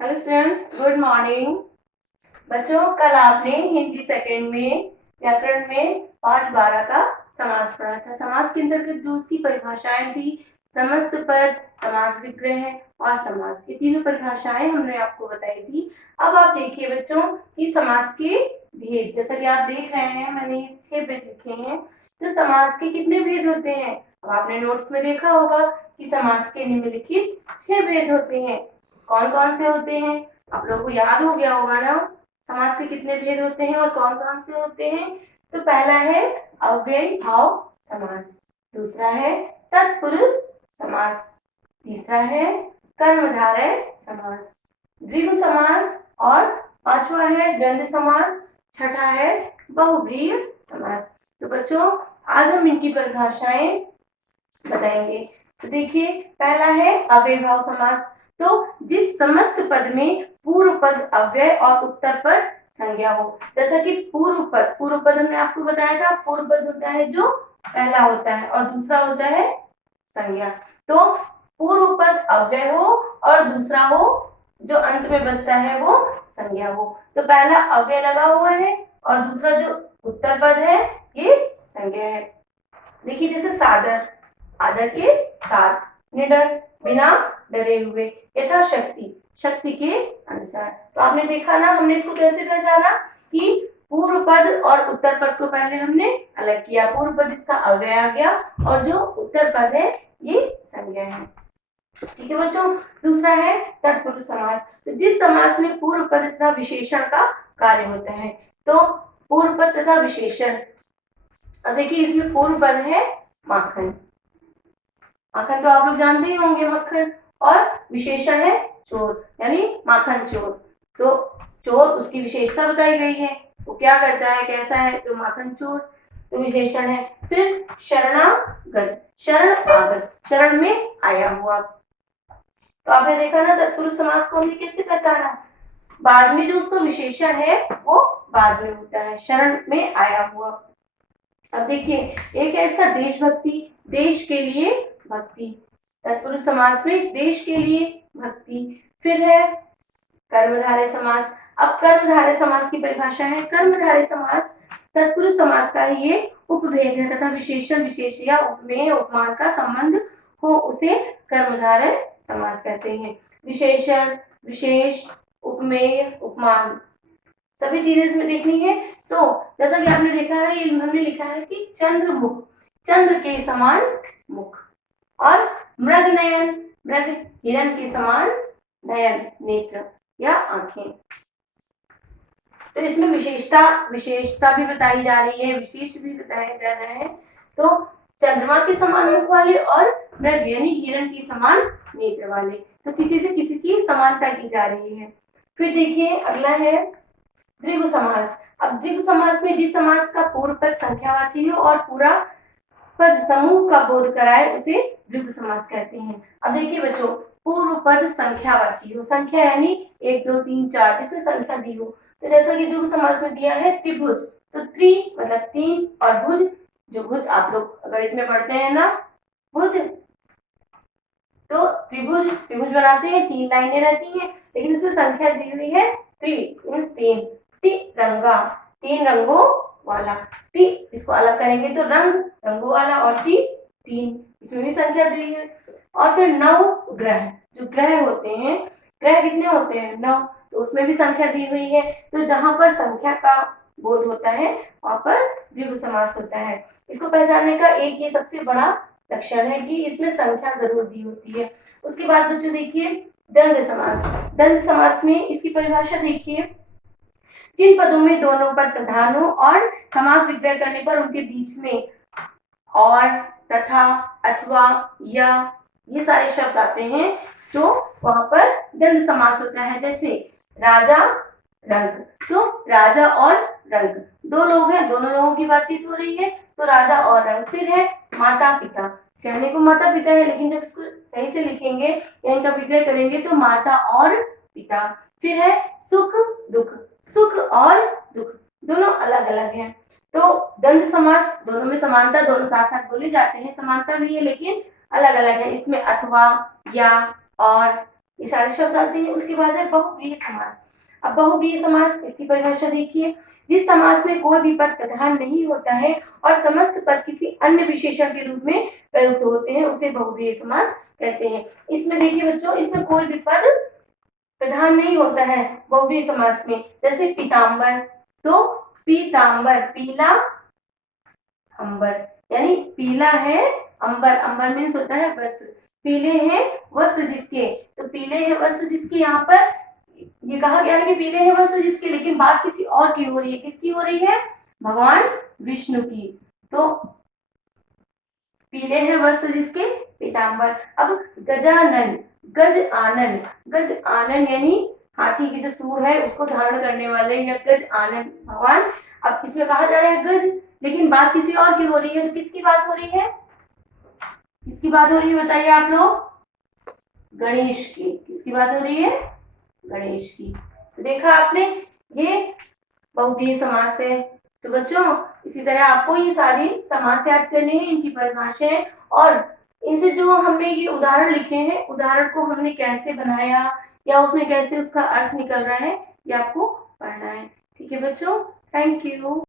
Hello students, good morning. बच्चों, कल आपने हिंदी सेकंड में व्याकरण में पाठ 12 का समास पढ़ा था। समास के अंतर्गत जो उसकी परिभाषाएं थी, समस्त पद, समास विग्रह और समास, ये तीनों परिभाषाएं हमने आपको बताई थी। अब आप देखिए बच्चों कि समास के भेद, जैसा कि आप देख रहे हैं मैंने 6 भेद लिखे हैं। तो समास के कितने भेद होते हैं? अब आपने नोट्स में देखा होगा कि समास के निम्नलिखित 6 भेद होते हैं। कौन कौन से होते हैं? आप लोगों को याद हो गया होगा ना, समास के कितने भेद होते हैं और कौन कौन से होते हैं। तो पहला है अव्ययी भाव समास, दूसरा है तत्पुरुष समास, तीसरा है कर्मधारय समास, द्विगु समास और पांचवा है द्वंद्व समास, छठा है बहुव्रीहि समास। तो बच्चों, आज हम इनकी परिभाषाएं बताएंगे। तो देखिए, पहला है अव्ययी भाव समास। तो जिस समस्त पद में पूर्व पद अव्यय और उत्तर पद संज्ञा हो, जैसा कि पूर्व पद हमने आपको बताया था, पूर्व पद होता है जो पहला होता है और दूसरा होता है संज्ञा। तो पूर्व पद अव्यय हो और दूसरा हो जो अंत में बचता है वो संज्ञा हो। तो पहला अव्यय लगा हुआ है और दूसरा जो उत्तर पद है ये संज्ञा है। देखिए, जैसे सादर, आदर के साथ, निडर, बिना डरे हुए, यथाशक्ति, शक्ति के अनुसार। तो आपने देखा ना, हमने इसको कैसे पहचाना कि पूर्व पद और उत्तर पद को पहले हमने अलग किया। पूर्व पद इसका अव्यय आ गया और जो उत्तर पद है ये संज्ञा है। ठीक है बच्चों। दूसरा है तत्पुरुष समास। तो जिस समास में पूर्व पद तथा विशेषण का कार्य होता है, तो पूर्व पद तथा विशेषण। अब देखिए, इसमें पूर्व पद है माखन, माखन तो आप लोग जानते ही होंगे, मक्खन, और विशेषण है चोर, यानी माखन चोर। तो चोर, उसकी विशेषता बताई गई है, वो क्या करता है, कैसा है, तो माखन चोर, तो विशेषण है। फिर शरणागत, शरण आगत, शरण में आया हुआ। तो आपने देखा ना, तत्पुरुष समास को हमने कैसे पहचाना, बाद में जो उसका विशेषण है वो बाद में होता है, शरण में आया हुआ। अब देखिए, एक है इसका देशभक्ति, देश के लिए भक्ति, तत्पुरुष समास में देश के लिए भक्ति। फिर है कर्मधारय समास। अब कर्मधारय समास की परिभाषा है, कर्मधारय समास तत्पुरुष समास का ही ये उपभेद है तथा विशेषण, विशेष या उपमेय, उपमान का संबंध हो उसे कर्मधारय समास कहते हैं। विशेषण, विशेष, उपमेय, उपमान, सभी चीजें इसमें देखनी है। तो जैसा कि आपने देखा है, ये हमने लिखा है कि चंद्रमुख, चंद्र के समान मुख, और मृग नयन, मृग हिरण के समान नयन, नेत्र या आंखें। तो इसमें विशेषता भी बताई जा रही है, विशेष भी बताया जा रहा है। तो चंद्रमा के समान मुख वाले और मृग यानी हिरण के समान नेत्र वाले, तो किसी से किसी की समानता की जा रही है। फिर देखिए, अगला है द्विगु समास। अब द्विगु समास में जिस समास का पूर्व पद संख्यावाची हो और पूरा पद समूह का बोध कराए उसे द्विगु समास कहते हैं। अब देखिए बच्चों, पूर्व पद संख्यावाची हो, संख्या यानी 1 2 3 4, इसमें संख्या दी हो। तो जैसा कि द्विगु समास में दिया है त्रिभुज, तो त्रि मतलब 3 और भुज, जो भुज आप लोग गणित में पढ़ते हैं ना, भुज, तो त्रिभुज, त्रिभुज बनाते हैं, 3 लाइनें रहती हैं, लेकिन इसमें संख्या दी हुई है त्रि मीन्स 3, तिरंगा, 3 रंगों वाला, टी इसको अलग करेंगे तो रंग, रंगों वाला, और टी 3, इसमें भी संख्या दी है। और फिर 9 ग्रह, जो ग्रह होते हैं, ग्रह कितने होते हैं 9, तो उसमें भी संख्या दी हुई है। तो जहां पर संख्या का बोध होता है वहां पर द्विगु समास होता है। इसको पहचानने का एक ये सबसे बड़ा लक्षण है कि इसमें संख्या जरूर दी होती है। उसके बाद बच्चों देखिए द्वंद्व समास। द्वंद्व समास में इसकी परिभाषा देखिए, जिन पदों में दोनों पद प्रधान हो और समास विग्रह करने पर उनके बीच में और, तथा, अथवा, या ये सारे शब्द आते हैं, तो वहां पर द्वंद्व समास होता है। जैसे राजा, रंग, तो राजा और रंग, दो लोग हैं, दोनों लोगों की बातचीत हो रही है, तो राजा और रंग। फिर है माता पिता, कहने को माता पिता है, लेकिन जब इसको सही से लिखेंगे या इनका विग्रह करेंगे तो माता और पिता। फिर है सुख दुख, सुख और दुख दोनों अलग अलग हैं। तो द्वंद्व समास, दोनों में समानता, दोनों साथ साथ बोले जाते हैं, समानता भी है लेकिन अलग अलग है। इसमें अथवा, या, और, ये सारे शब्द आते हैं। उसके बाद है बहुव्रीहि समास। अब बहुव्रीहि समास इसकी परिभाषा देखिए, जिस समास में कोई भी पद प्रधान नहीं होता है और समस्त पद किसी अन्य विशेषण के रूप में प्रयुक्त होते हैं, उसे बहुव्रीहि समास कहते हैं। इसमें देखिए बच्चों, इसमें कोई भी पद प्रधान नहीं होता है बहुव्रीहि समास में। जैसे पीताम्बर, तो पीताम्बर पीला अंबर, यानी पीला है अंबर, अंबर मीन्स होता है वस्त्र, पीले हैं वस्त्र जिसके, तो पीले हैं वस्त्र जिसके, यहाँ पर ये कहा गया है कि पीले हैं वस्त्र जिसके, लेकिन बात किसी और की हो रही है। किसकी हो रही है? भगवान विष्णु की। तो पीले हैं वस्त्र जिसके पीताम्बर। अब गजानन, गज आनन, गज आनन यानी हाथी की जो सूंड है उसको धारण करने वाले या गज आनन भगवान। अब इसमें कहा जा रहा है गज, लेकिन बात किसी और की हो रही है, तो किसकी बात हो रही है? किसकी बात हो रही है बताइए आप लोग? गणेश की। किसकी बात हो रही है? गणेश की। तो देखा आपने, ये बहुव्रीहि समास है। तो बच्चों इसी तरह आपको ये सारी समास याद करने हैं, इनकी परिभाषाएं, और इनसे जो हमने ये उदाहरण लिखे हैं, उदाहरण को हमने कैसे बनाया या उसमें कैसे उसका अर्थ निकल रहा है, ये आपको पढ़ना है। ठीक है बच्चों, थैंक यू।